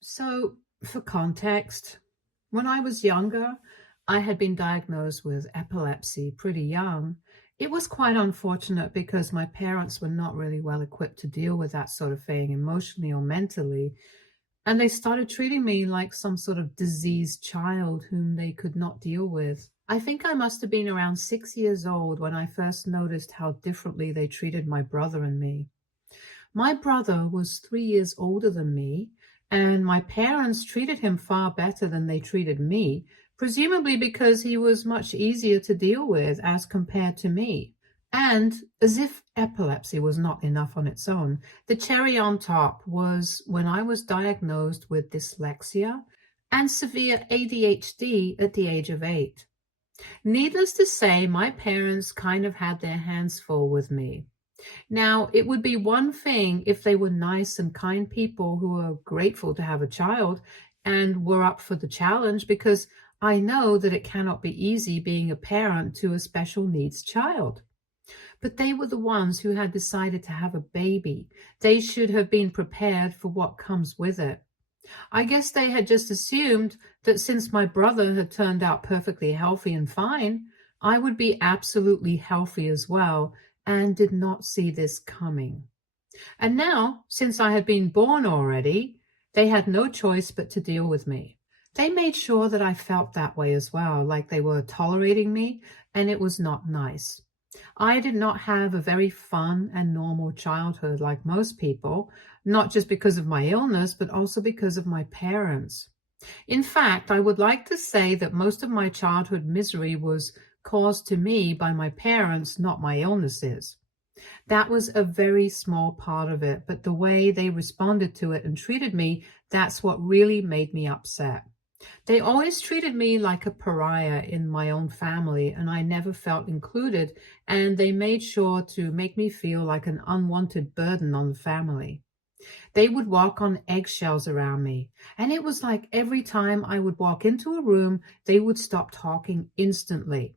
So, for context, when I was younger, I had been diagnosed with epilepsy pretty young. It was quite unfortunate because my parents were not really well equipped to deal with that sort of thing emotionally or mentally. And they started treating me like some sort of diseased child whom they could not deal with. I think I must have been around 6 years old when I first noticed how differently they treated my brother and me. My brother was 3 years older than me, and my parents treated him far better than they treated me, presumably because he was much easier to deal with as compared to me. And as if epilepsy was not enough on its own, the cherry on top was when I was diagnosed with dyslexia and severe ADHD at the age of 8. Needless to say, my parents kind of had their hands full with me. Now, it would be one thing if they were nice and kind people who are grateful to have a child and were up for the challenge, because I know that it cannot be easy being a parent to a special needs child. But they were the ones who had decided to have a baby. They should have been prepared for what comes with it. I guess they had just assumed that since my brother had turned out perfectly healthy and fine, I would be absolutely healthy as well, and did not see this coming. And now, since I had been born already, they had no choice but to deal with me. They made sure that I felt that way as well, like they were tolerating me, and it was not nice. I did not have a very fun and normal childhood like most people, not just because of my illness, but also because of my parents. In fact, I would like to say that most of my childhood misery was caused to me by my parents, not my illnesses. That was a very small part of it, but the way they responded to it and treated me, that's what really made me upset. They always treated me like a pariah in my own family, and I never felt included, and they made sure to make me feel like an unwanted burden on the family. They would walk on eggshells around me, and it was like every time I would walk into a room, they would stop talking instantly,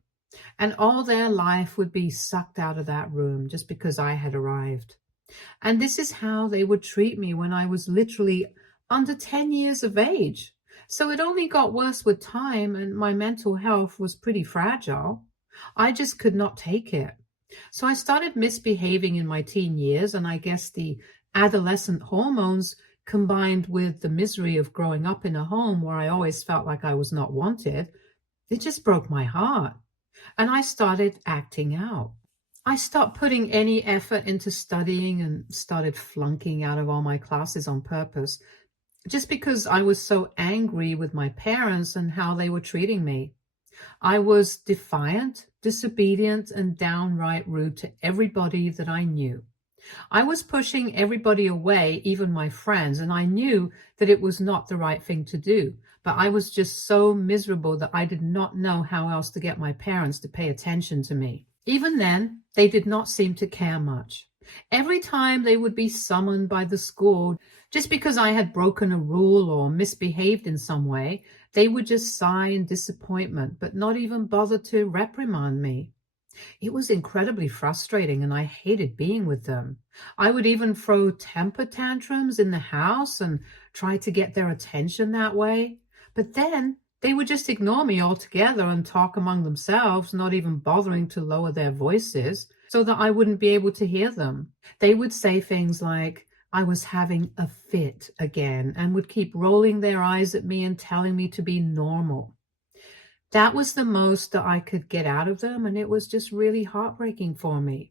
and all their life would be sucked out of that room just because I had arrived. And this is how they would treat me when I was literally under 10 years of age. So it only got worse with time, and my mental health was pretty fragile. I just could not take it. So I started misbehaving in my teen years, and I guess the adolescent hormones combined with the misery of growing up in a home where I always felt like I was not wanted, it just broke my heart. And I started acting out. I stopped putting any effort into studying and started flunking out of all my classes on purpose, just because I was so angry with my parents and how they were treating me. I was defiant, disobedient, and downright rude to everybody that I knew. I was pushing everybody away, even my friends, and I knew that it was not the right thing to do. But I was just so miserable that I did not know how else to get my parents to pay attention to me. Even then, they did not seem to care much. Every time they would be summoned by the school, just because I had broken a rule or misbehaved in some way, they would just sigh in disappointment, but not even bother to reprimand me. It was incredibly frustrating, and I hated being with them. I would even throw temper tantrums in the house and try to get their attention that way. But then they would just ignore me altogether and talk among themselves, not even bothering to lower their voices so that I wouldn't be able to hear them. They would say things like, I was having a fit again, and would keep rolling their eyes at me and telling me to be normal. That was the most that I could get out of them, and it was just really heartbreaking for me.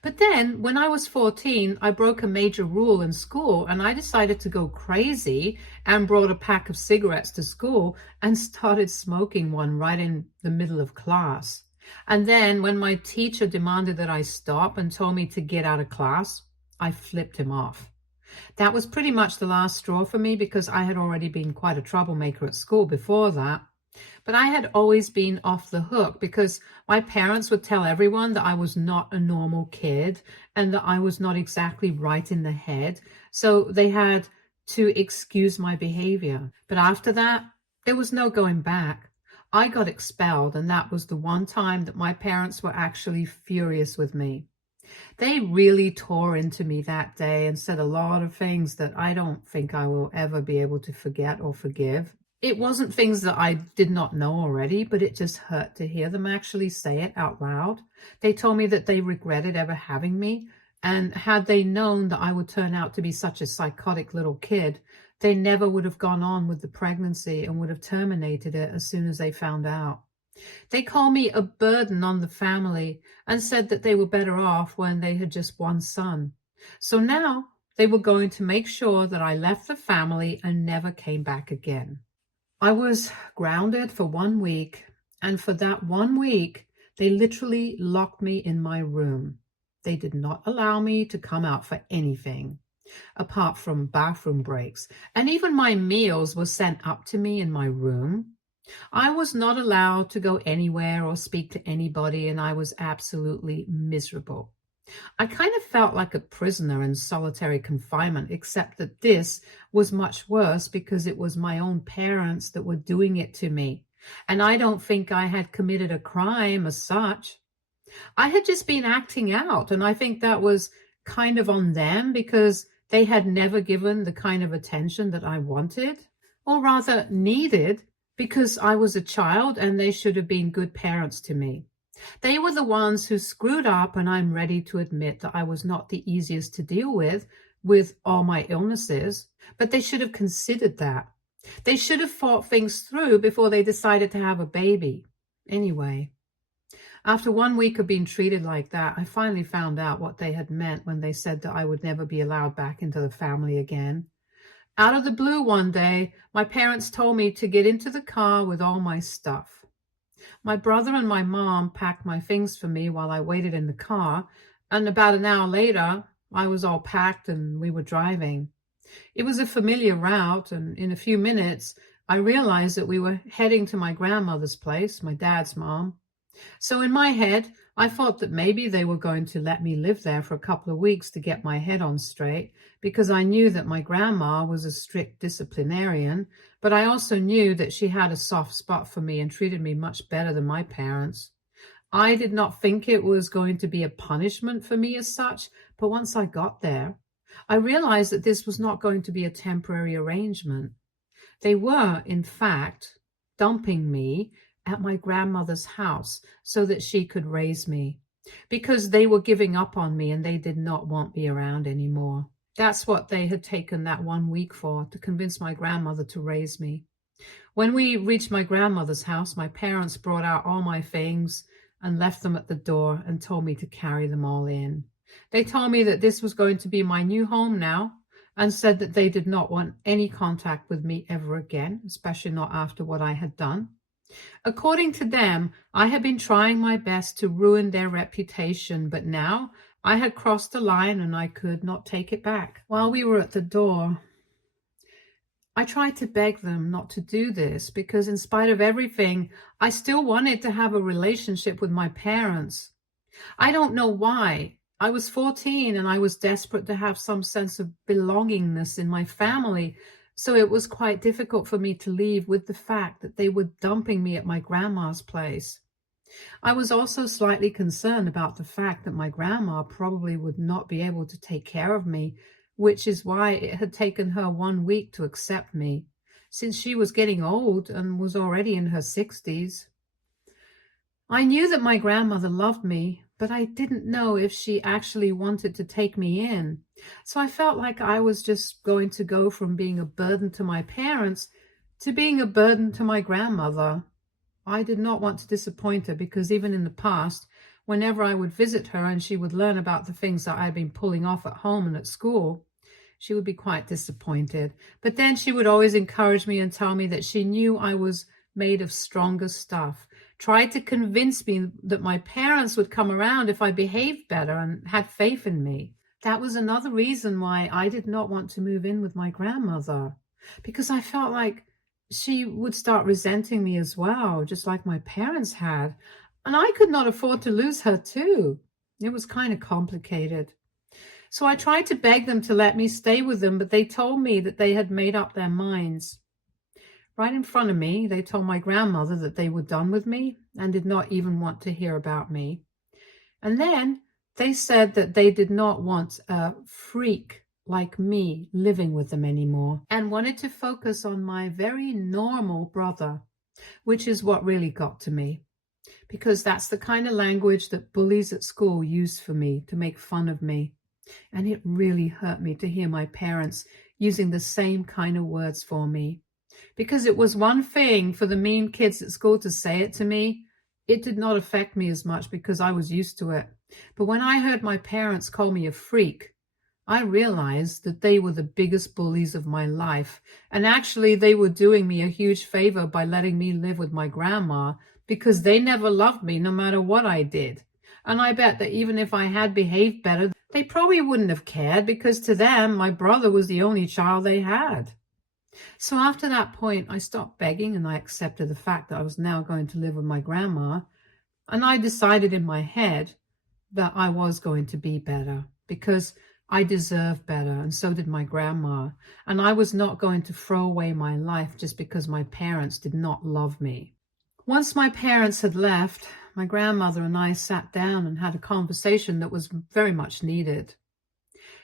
But then, when I was 14, I broke a major rule in school, and I decided to go crazy and brought a pack of cigarettes to school and started smoking one right in the middle of class. And then, when my teacher demanded that I stop and told me to get out of class, I flipped him off. That was pretty much the last straw for me because I had already been quite a troublemaker at school before that. But I had always been off the hook because my parents would tell everyone that I was not a normal kid and that I was not exactly right in the head. So they had to excuse my behavior. But after that, there was no going back. I got expelled, and that was the one time that my parents were actually furious with me. They really tore into me that day and said a lot of things that I don't think I will ever be able to forget or forgive. It wasn't things that I did not know already, but it just hurt to hear them actually say it out loud. They told me that they regretted ever having me, and had they known that I would turn out to be such a psychotic little kid, they never would have gone on with the pregnancy and would have terminated it as soon as they found out. They called me a burden on the family and said that they were better off when they had just one son. So now they were going to make sure that I left the family and never came back again. I was grounded for 1 week, and for that 1 week, they literally locked me in my room. They did not allow me to come out for anything, apart from bathroom breaks, and even my meals were sent up to me in my room. I was not allowed to go anywhere or speak to anybody, and I was absolutely miserable. I kind of felt like a prisoner in solitary confinement, except that this was much worse because it was my own parents that were doing it to me. And I don't think I had committed a crime as such. I had just been acting out, and I think that was kind of on them because they had never given the kind of attention that I wanted, or rather needed, because I was a child and they should have been good parents to me. They were the ones who screwed up, and I'm ready to admit that I was not the easiest to deal with all my illnesses, but they should have considered that. They should have thought things through before they decided to have a baby. Anyway, after 1 week of being treated like that, I finally found out what they had meant when they said that I would never be allowed back into the family again. Out of the blue one day, my parents told me to get into the car with all my stuff. My brother and my mom packed my things for me while I waited in the car, and about an hour later, I was all packed and we were driving. It was a familiar route, and in a few minutes, I realized that we were heading to my grandmother's place, my dad's mom. So in my head, I thought that maybe they were going to let me live there for a couple of weeks to get my head on straight, because I knew that my grandma was a strict disciplinarian, but I also knew that she had a soft spot for me and treated me much better than my parents. I did not think it was going to be a punishment for me as such, but once I got there, I realized that this was not going to be a temporary arrangement. They were, in fact, dumping me at my grandmother's house so that she could raise me, because they were giving up on me and they did not want me around anymore. That's what they had taken that 1 week for, to convince my grandmother to raise me. When we reached my grandmother's house, my parents brought out all my things and left them at the door and told me to carry them all in. They told me that this was going to be my new home now, and said that they did not want any contact with me ever again, especially not after what I had done. According to them, I had been trying my best to ruin their reputation, but now I had crossed the line and I could not take it back. While we were at the door, I tried to beg them not to do this because, in spite of everything, I still wanted to have a relationship with my parents. I don't know why. I was 14 and I was desperate to have some sense of belongingness in my family, so it was quite difficult for me to leave with the fact that they were dumping me at my grandma's place. I was also slightly concerned about the fact that my grandma probably would not be able to take care of me, which is why it had taken her 1 week to accept me, since she was getting old and was already in her 60s. I knew that my grandmother loved me, but I didn't know if she actually wanted to take me in. So I felt like I was just going to go from being a burden to my parents to being a burden to my grandmother. I did not want to disappoint her, because even in the past, whenever I would visit her and she would learn about the things that I had been pulling off at home and at school, she would be quite disappointed. But then she would always encourage me and tell me that she knew I was made of stronger stuff, tried to convince me that my parents would come around if I behaved better and had faith in me. That was another reason why I did not want to move in with my grandmother, because I felt like she would start resenting me as well, just like my parents had. And I could not afford to lose her too. It was kind of complicated. So I tried to beg them to let me stay with them, but they told me that they had made up their minds. Right in front of me, they told my grandmother that they were done with me and did not even want to hear about me. And then They said that they did not want a freak like me living with them anymore and wanted to focus on my very normal brother, which is what really got to me, because that's the kind of language that bullies at school used for me to make fun of me. And it really hurt me to hear my parents using the same kind of words for me. Because it was one thing for the mean kids at school to say it to me, it did not affect me as much because I was used to it. But when I heard my parents call me a freak, I realized that they were the biggest bullies of my life. And actually, they were doing me a huge favor by letting me live with my grandma, because they never loved me no matter what I did. And I bet that even if I had behaved better, they probably wouldn't have cared, because to them, my brother was the only child they had. So after that point, I stopped begging and I accepted the fact that I was now going to live with my grandma. And I decided in my head that I was going to be better, because I deserved better, and so did my grandma. And I was not going to throw away my life just because my parents did not love me. Once my parents had left, my grandmother and I sat down and had a conversation that was very much needed.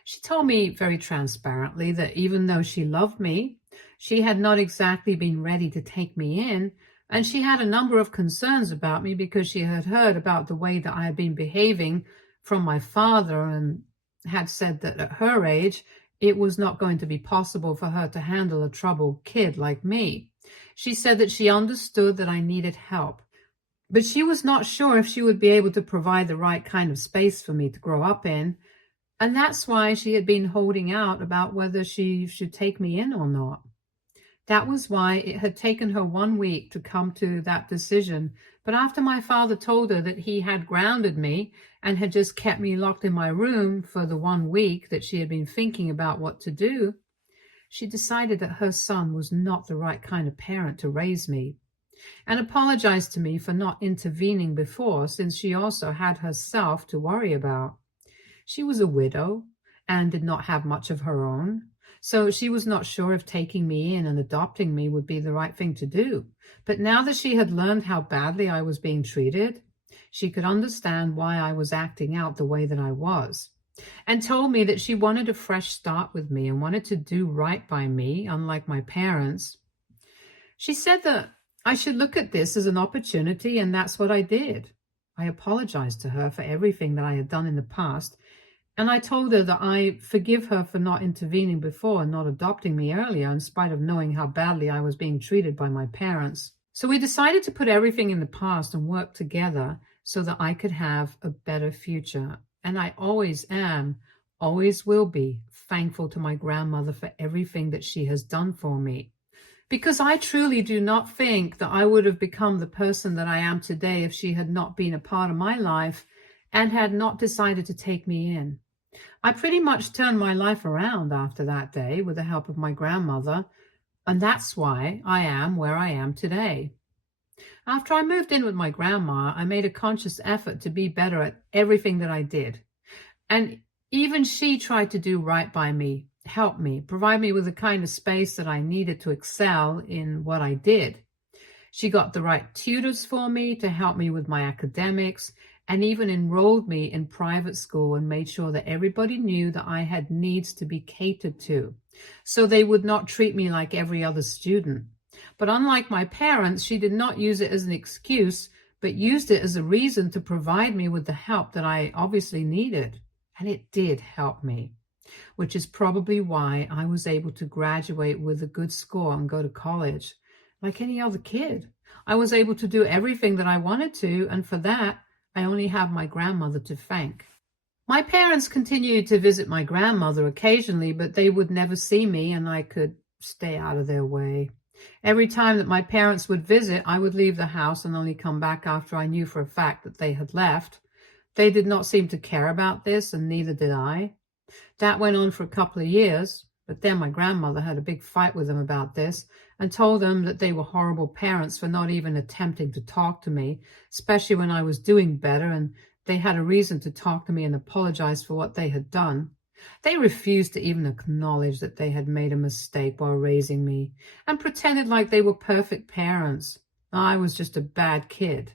She told me very transparently that even though she loved me, she had not exactly been ready to take me in, and she had a number of concerns about me because she had heard about the way that I had been behaving from my father, and had said that at her age, it was not going to be possible for her to handle a troubled kid like me. She said that she understood that I needed help, but she was not sure if she would be able to provide the right kind of space for me to grow up in. And that's why she had been holding out about whether she should take me in or not. That was why it had taken her 1 week to come to that decision. But after my father told her that he had grounded me and had just kept me locked in my room for the 1 week that she had been thinking about what to do, she decided that her son was not the right kind of parent to raise me, and apologized to me for not intervening before, since she also had herself to worry about. She was a widow and did not have much of her own, so she was not sure if taking me in and adopting me would be the right thing to do. But now that she had learned how badly I was being treated, she could understand why I was acting out the way that I was, and told me that she wanted a fresh start with me and wanted to do right by me, unlike my parents. She said that I should look at this as an opportunity, and that's what I did. I apologized to her for everything that I had done in the past, and I told her that I forgive her for not intervening before and not adopting me earlier, in spite of knowing how badly I was being treated by my parents. So we decided to put everything in the past and work together so that I could have a better future. And I always am, always will be, thankful to my grandmother for everything that she has done for me. Because I truly do not think that I would have become the person that I am today if she had not been a part of my life and had not decided to take me in. I pretty much turned my life around after that day with the help of my grandmother, and that's why I am where I am today. After I moved in with my grandma, I made a conscious effort to be better at everything that I did. And even she tried to do right by me, help me, provide me with the kind of space that I needed to excel in what I did. She got the right tutors for me to help me with my academics, and even enrolled me in private school and made sure that everybody knew that I had needs to be catered to, so they would not treat me like every other student. But unlike my parents, she did not use it as an excuse, but used it as a reason to provide me with the help that I obviously needed. And it did help me, which is probably why I was able to graduate with a good score and go to college. Like any other kid, I was able to do everything that I wanted to, and for that, I only have my grandmother to thank. My parents continued to visit my grandmother occasionally, but they would never see me, and I could stay out of their way. Every time that my parents would visit, I would leave the house and only come back after I knew for a fact that they had left. They did not seem to care about this, and neither did I. That went on for a couple of years, but then my grandmother had a big fight with them about this and told them that they were horrible parents for not even attempting to talk to me, especially when I was doing better and they had a reason to talk to me and apologize for what they had done. They refused to even acknowledge that they had made a mistake while raising me and pretended like they were perfect parents. I was just a bad kid.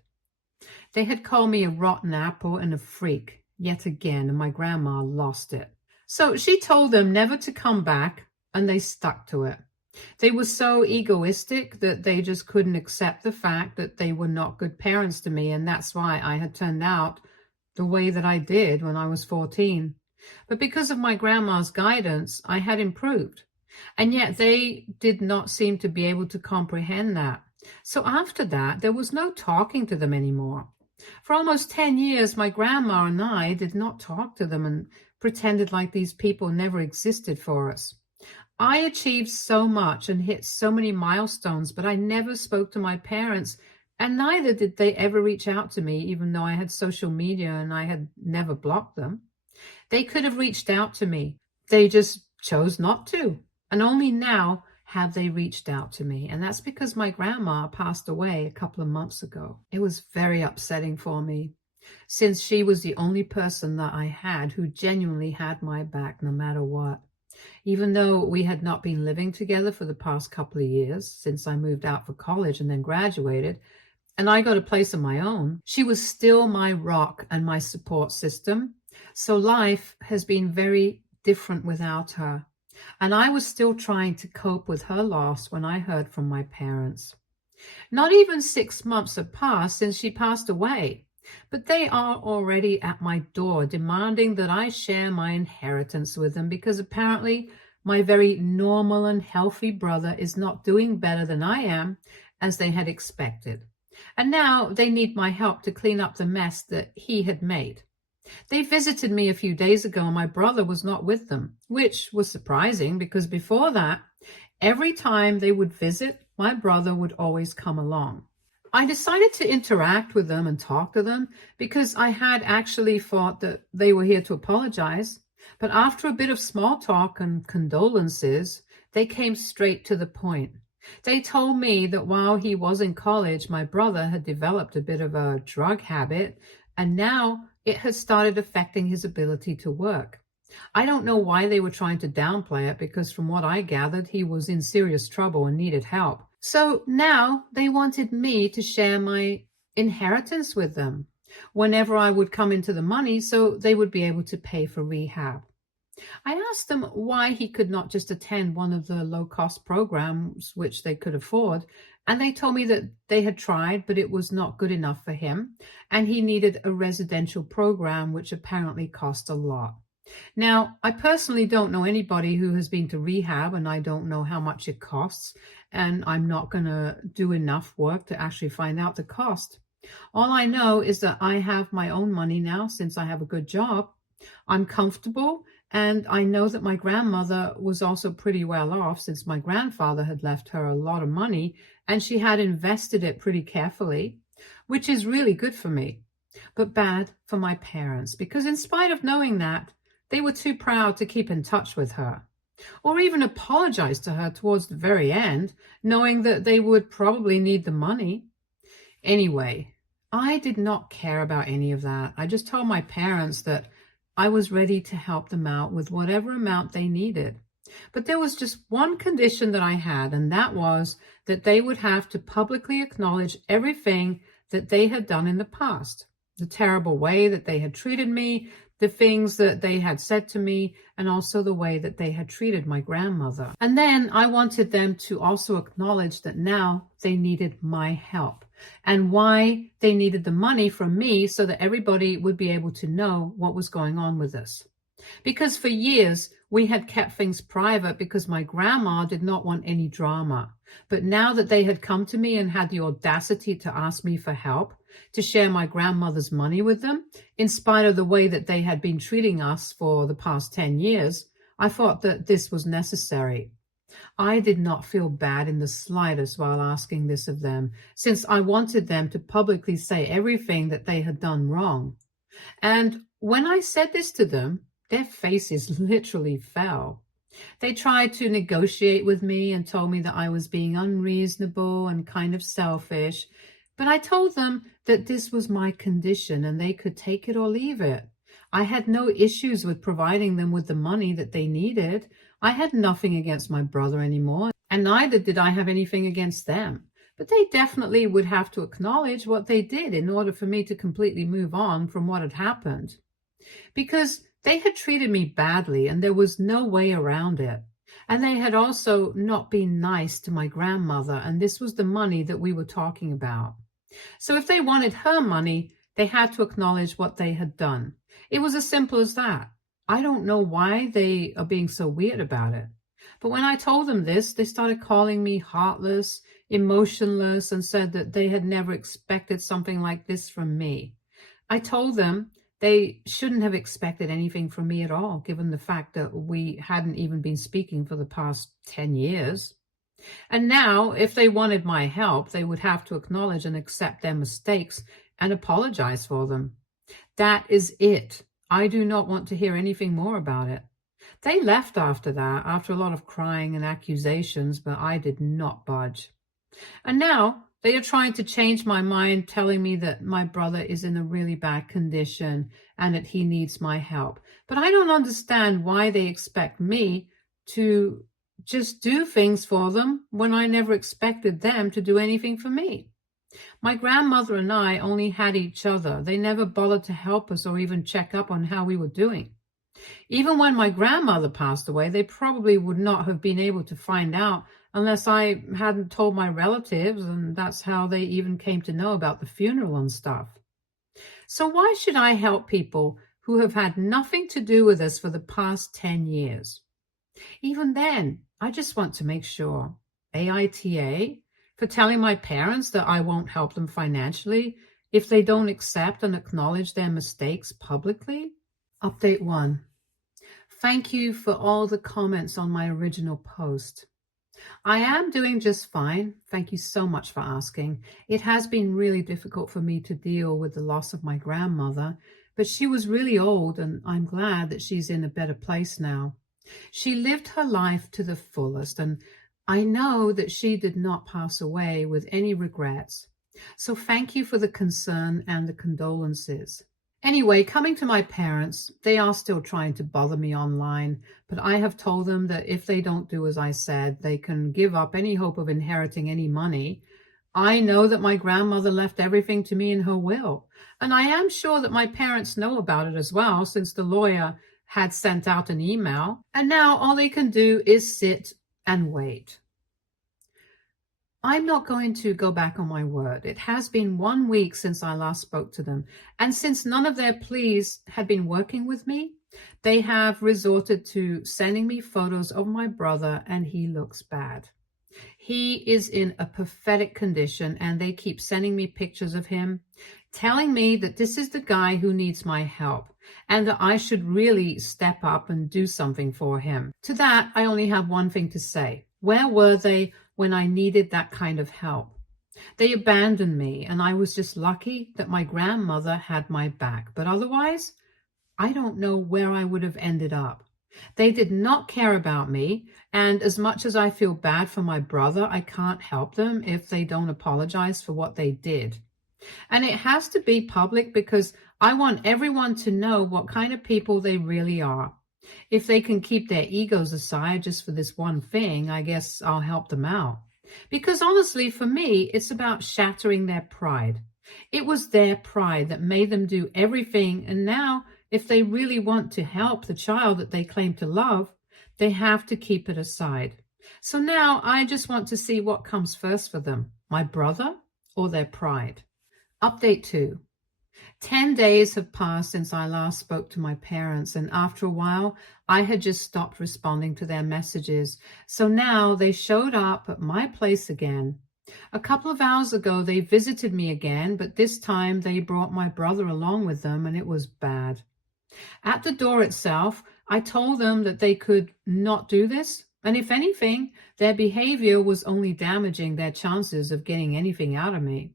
They had called me a rotten apple and a freak, yet again, and my grandma lost it. So she told them never to come back, and they stuck to it. They were so egoistic that they just couldn't accept the fact that they were not good parents to me, and that's why I had turned out the way that I did when I was 14. But because of my grandma's guidance, I had improved. And yet they did not seem to be able to comprehend that. So after that, there was no talking to them anymore. For almost 10 years, my grandma and I did not talk to them and pretended like these people never existed for us. I achieved so much and hit so many milestones, but I never spoke to my parents, and neither did they ever reach out to me, even though I had social media and I had never blocked them. They could have reached out to me. They just chose not to. And only now have they reached out to me. And that's because my grandma passed away a couple of months ago. It was very upsetting for me, since she was the only person that I had who genuinely had my back no matter what. Even though we had not been living together for the past couple of years, since I moved out for college and then graduated, and I got a place of my own, she was still my rock and my support system. So life has been very different without her. And I was still trying to cope with her loss when I heard from my parents. Not even 6 months had passed since she passed away, but they are already at my door demanding that I share my inheritance with them because apparently my very normal and healthy brother is not doing better than I am, as they had expected. And now they need my help to clean up the mess that he had made. They visited me a few days ago and my brother was not with them, which was surprising because before that, every time they would visit, my brother would always come along. I decided to interact with them and talk to them because I had actually thought that they were here to apologize. But after a bit of small talk and condolences, they came straight to the point. They told me that while he was in college, my brother had developed a bit of a drug habit, and now it had started affecting his ability to work. I don't know why they were trying to downplay it because from what I gathered, he was in serious trouble and needed help. So now they wanted me to share my inheritance with them whenever I would come into the money so they would be able to pay for rehab. I asked them why he could not just attend one of the low-cost programs which they could afford, and they told me that they had tried, but it was not good enough for him, and he needed a residential program which apparently cost a lot. Now, I personally don't know anybody who has been to rehab, and I don't know how much it costs, and I'm not going to do enough work to actually find out the cost. All I know is that I have my own money now since I have a good job. I'm comfortable, and I know that my grandmother was also pretty well off since my grandfather had left her a lot of money, and she had invested it pretty carefully, which is really good for me, but bad for my parents, because in spite of knowing that, they were too proud to keep in touch with her, or even apologize to her towards the very end, knowing that they would probably need the money. Anyway, I did not care about any of that. I just told my parents that I was ready to help them out with whatever amount they needed. But there was just one condition that I had, and that was that they would have to publicly acknowledge everything that they had done in the past, the terrible way that they had treated me, the things that they had said to me, and also the way that they had treated my grandmother. And then I wanted them to also acknowledge that now they needed my help and why they needed the money from me so that everybody would be able to know what was going on with us. Because for years, we had kept things private because my grandma did not want any drama. But now that they had come to me and had the audacity to ask me for help, to share my grandmother's money with them, in spite of the way that they had been treating us for the past 10 years, I thought that this was necessary. I did not feel bad in the slightest while asking this of them, since I wanted them to publicly say everything that they had done wrong. And when I said this to them, their faces literally fell. They tried to negotiate with me and told me that I was being unreasonable and kind of selfish, but I told them that this was my condition and they could take it or leave it. I had no issues with providing them with the money that they needed. I had nothing against my brother anymore, and neither did I have anything against them. But they definitely would have to acknowledge what they did in order for me to completely move on from what had happened. because they had treated me badly and there was no way around it. And they had also not been nice to my grandmother, and this was the money that we were talking about. So if they wanted her money, they had to acknowledge what they had done. It was as simple as that. I don't know why they are being so weird about it. But when I told them this, they started calling me heartless, emotionless, and said that they had never expected something like this from me. I told them they shouldn't have expected anything from me at all, given the fact that we hadn't even been speaking for the past 10 years. And now, if they wanted my help, they would have to acknowledge and accept their mistakes and apologize for them. That is it. I do not want to hear anything more about it. They left after that, after a lot of crying and accusations, but I did not budge. And now they are trying to change my mind, telling me that my brother is in a really bad condition and that he needs my help. But I don't understand why they expect me to just do things for them when I never expected them to do anything for me. My grandmother and I only had each other. They never bothered to help us or even check up on how we were doing. Even when my grandmother passed away, they probably would not have been able to find out unless I hadn't told my relatives, and that's how they even came to know about the funeral and stuff. So why should I help people who have had nothing to do with us for the past 10 years? Even then, I just want to make sure. AITA for telling my parents that I won't help them financially if they don't accept and acknowledge their mistakes publicly? Update 1. Thank you for all the comments on my original post. I am doing just fine. Thank you so much for asking. It has been really difficult for me to deal with the loss of my grandmother, but she was really old and I'm glad that she's in a better place now. She lived her life to the fullest, and I know that she did not pass away with any regrets. So thank you for the concern and the condolences. Anyway, coming to my parents, they are still trying to bother me online, but I have told them that if they don't do as I said, they can give up any hope of inheriting any money. I know that my grandmother left everything to me in her will, and I am sure that my parents know about it as well, since the lawyer had sent out an email, and now all they can do is sit and wait. I'm not going to go back on my word. It has been 1 week since I last spoke to them, and since none of their pleas had been working with me, they have resorted to sending me photos of my brother, and he looks bad. He is in a pathetic condition, and they keep sending me pictures of him, telling me that this is the guy who needs my help, and that I should really step up and do something for him. To that, I only have one thing to say. Where were they when I needed that kind of help? They abandoned me, and I was just lucky that my grandmother had my back. But otherwise, I don't know where I would have ended up. They did not care about me, and as much as I feel bad for my brother, I can't help them if they don't apologize for what they did. And it has to be public because I want everyone to know what kind of people they really are. If they can keep their egos aside just for this one thing, I guess I'll help them out. Because honestly, for me, it's about shattering their pride. It was their pride that made them do everything, and now, if they really want to help the child that they claim to love, they have to keep it aside. So now I just want to see what comes first for them, my brother or their pride. Update 2. 10 days have passed since I last spoke to my parents, and after a while, I had just stopped responding to their messages. So now they showed up at my place again. A couple of hours ago, they visited me again, but this time they brought my brother along with them, and it was bad. At the door itself, I told them that they could not do this, and if anything, their behavior was only damaging their chances of getting anything out of me.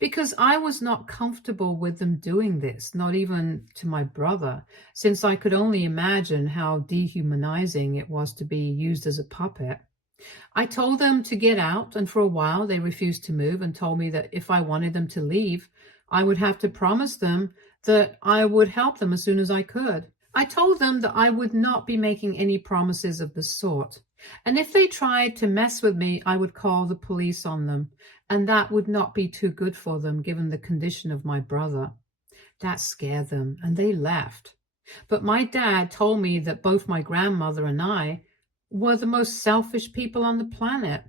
Because I was not comfortable with them doing this, not even to my brother, since I could only imagine how dehumanizing it was to be used as a puppet. I told them to get out, and for a while they refused to move and told me that if I wanted them to leave, I would have to promise them that I would help them as soon as I could. I told them that I would not be making any promises of the sort. And if they tried to mess with me, I would call the police on them, and that would not be too good for them given the condition of my brother. That scared them, and they left. But my dad told me that both my grandmother and I were the most selfish people on the planet.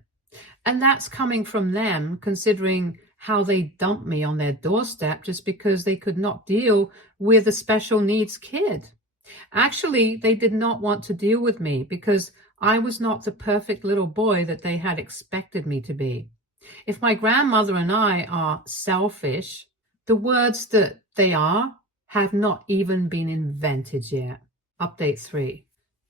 And that's coming from them, considering how they dumped me on their doorstep just because they could not deal with a special needs kid. Actually, they did not want to deal with me because I was not the perfect little boy that they had expected me to be. If my grandmother and I are selfish, the words that they are have not even been invented yet. Update 3.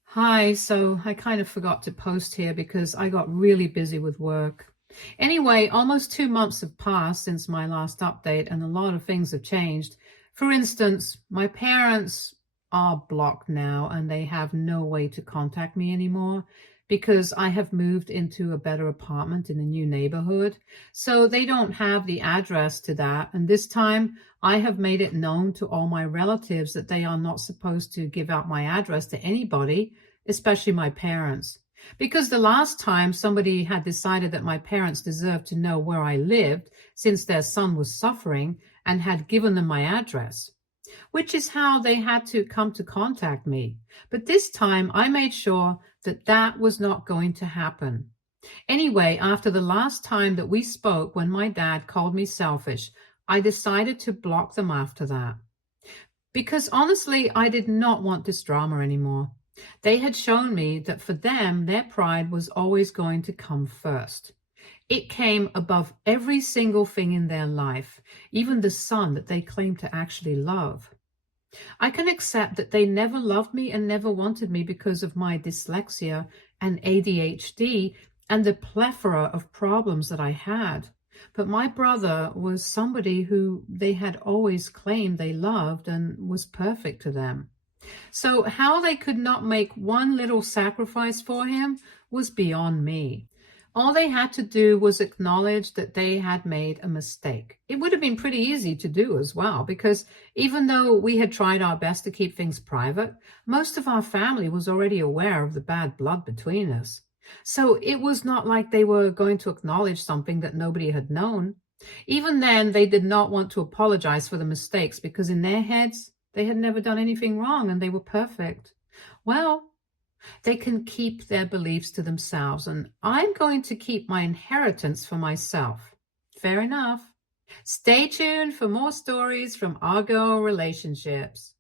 Hi, so I kind of forgot to post here because I got really busy with work. Anyway, almost 2 months have passed since my last update and a lot of things have changed. For instance, my parents are blocked now and they have no way to contact me anymore because I have moved into a better apartment in a new neighborhood. So they don't have the address to that. And this time I have made it known to all my relatives that they are not supposed to give out my address to anybody, especially my parents. Because the last time somebody had decided that my parents deserved to know where I lived since their son was suffering and had given them my address, which is how they had to come to contact me. But this time I made sure that that was not going to happen. Anyway, after the last time that we spoke when my dad called me selfish, I decided to block them after that. Because honestly, I did not want this drama anymore. They had shown me that for them, their pride was always going to come first. It came above every single thing in their life, even the son that they claimed to actually love. I can accept that they never loved me and never wanted me because of my dyslexia and ADHD and the plethora of problems that I had. But my brother was somebody who they had always claimed they loved and was perfect to them. So how they could not make one little sacrifice for him was beyond me. All they had to do was acknowledge that they had made a mistake. It would have been pretty easy to do as well, because even though we had tried our best to keep things private, most of our family was already aware of the bad blood between us. So it was not like they were going to acknowledge something that nobody had known. Even then, they did not want to apologize for the mistakes because in their heads, they had never done anything wrong and they were perfect. Well, they can keep their beliefs to themselves, and I'm going to keep my inheritance for myself. Fair enough. Stay tuned for more stories from our girl relationships.